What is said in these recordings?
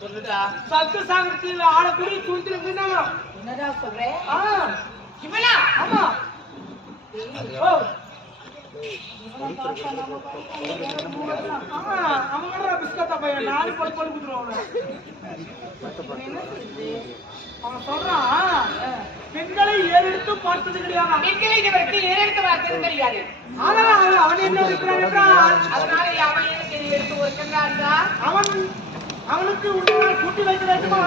சொல்லுடா. சத்து சாகரத்தில் ஆடக்கூடிய துணித்து இருந்தாங்க என்னடா? சொல்றேன் ஆ. இவனா ஆமா. ஓ. பெண்களை ஏறெடுத்து பார்த்தது கிடையாது? பெண்களை ஏறெடுத்து பார்த்தது தெரியாது ஆனா அவன் அவன் என்ன இருக்கிறான்? என்றால் அதனால அவன் எடுத்து வருகின்றான்டா அவன் அவனுக்கு உன்னை நான் கூட்டி வைக்க வேண்டுமா?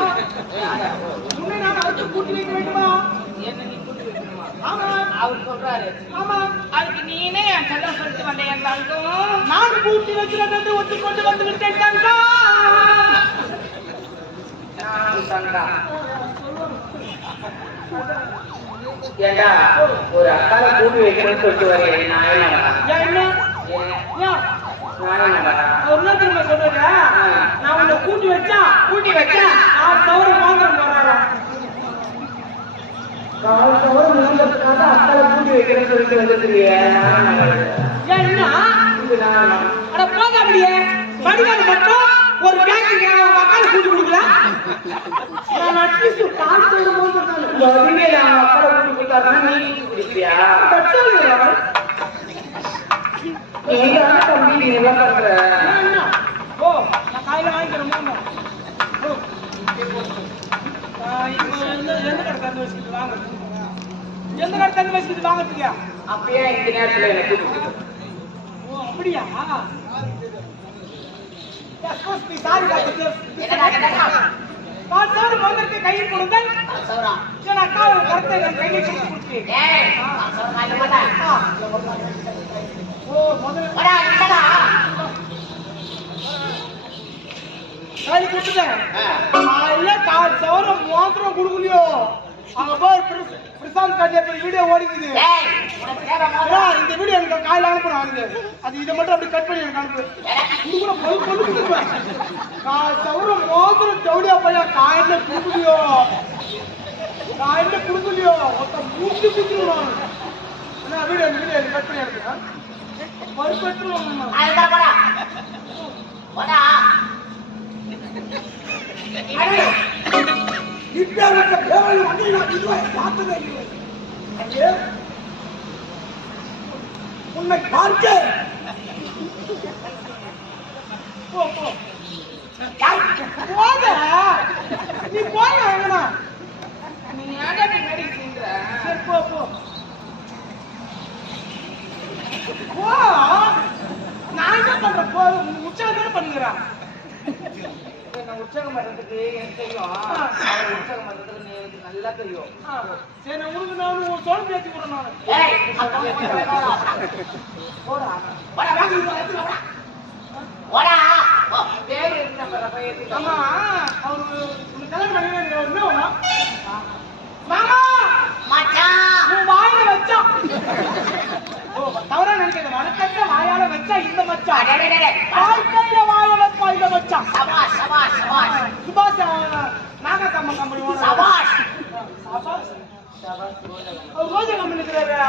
உன்னை நான் அவனுக்கு கூட்டி வைக்க வேண்டுமா? என்ன நீ கூட்டி வைக்கணுமா? ஆமா. அவர் சொல்றாரு. ஆமா. அதுக்கு நீனே என் சொல்ல சொல்லிட்டு வந்தேன் என்றாலும். நான் கூட்டி வைக்கிறேன் என்று ஒத்துக்கொண்டு வந்து விட்டேன் தந்தா ஏண்டா ஒரு அக்கால கூட்டி வைக்கிறேன்னு சொல்லிட்டு வரேன் நான் என்ன ஏன் என்ன? ஏன்? நான் என்ன ஒரு நாள் திரும்ப சொல்றேன். நான் உன்னை கூட்டி வச்சா கூட்டி வச்சா நான் தவறு மாந்திரம் போறாராம் கால் தவறு நீங்கிறதுக்காக அக்கால கூட்டி வைக்கிறேன்னு சொல்லிட்டு வந்துருக்கிறியே. ஏன் என்ன அட போக அப்படியே வடிவால் மட்டும் ஒரு மக்கால கூட்டி கொடுக்கல? நான் அட்லீஸ்ட் கால் தவறு மாந்திரம் அக்கால கூட்டி கொடுத்தாருன்னா நீ குடிக்கிறியா தம்பி நீ என்ன பண்ற ஓ நான் காலையில வாங்கிக்கிறேன் மூணு ஓ ஆ, இப்போ எந்த எந்த கடை தந்து வச்சுக்கிட்டு வாங்க எந்த கடை தந்து வச்சுக்கிட்டு வாங்கறதுக்கு? அப்பயே இந்த நேரத்துல எனக்கு ஓ அப்படியா? எக்ஸ்கூஸ் மீ சாரி கையில் அக்கா கையில் கொடுத்து. கொடுத்தேன் ஓ முதல்ல கையில் இல்ல கால் மாத்திரம் கொடுக்கலையோ? அங்க போய் பிர- பிரசாந்த் காட்டிய வீடியோ ஓடிக்குது. இந்த வீடியோ எனக்கு காலையில அவனுக்கு அது. இதை மட்டும் அப்படி கட் பண்ணி எனக்கு அனுப்பு. இது கூட நான் தவிர மோதிரம் ஜவுடியா பையன் காயில கொடுக்கலையோ? காயில கொடுக்கலையோ? மொத்தம் மூச்சு குத்துருவான் அண்ணா வீடியோ வீடியோ கட் பண்ணி அனுப்புறேன் இப்பேற்பட்ட பேரை வந்து நான் இதுவரை பார்த்ததே இல்லை. அங்கே உன்னை பார்க்க போத நீ போய எங்கடா நீ ஏன்டா பின்னாடி? சரி போ போ. போ. நான் என்ன பண்றேன் போ. உற்சாகம் தானே பண்ணுகிறேன் என்ன உற்சாகம் பண்றதுக்கு எனக்கு தெரியும் அவரை உற்சாகம் பண்றதுக்கு நீ எனக்கு நல்லா தெரியும் சரி நான் உனக்கு நான் ஒரு சொல்ல பேசி விடுறேன் நான். போடா. பேர் என்ன பையன் ஆமா அவரு கல்யாணம் பண்ணி என்ன வேணும்? மாமா! மச்சான்! உன் வாயில தவறா நினைக்காத. வணக்கத்தை வாயால வச்சா இந்த மச்சான். சபாஸ் கோதகம் இருக்கிறாரா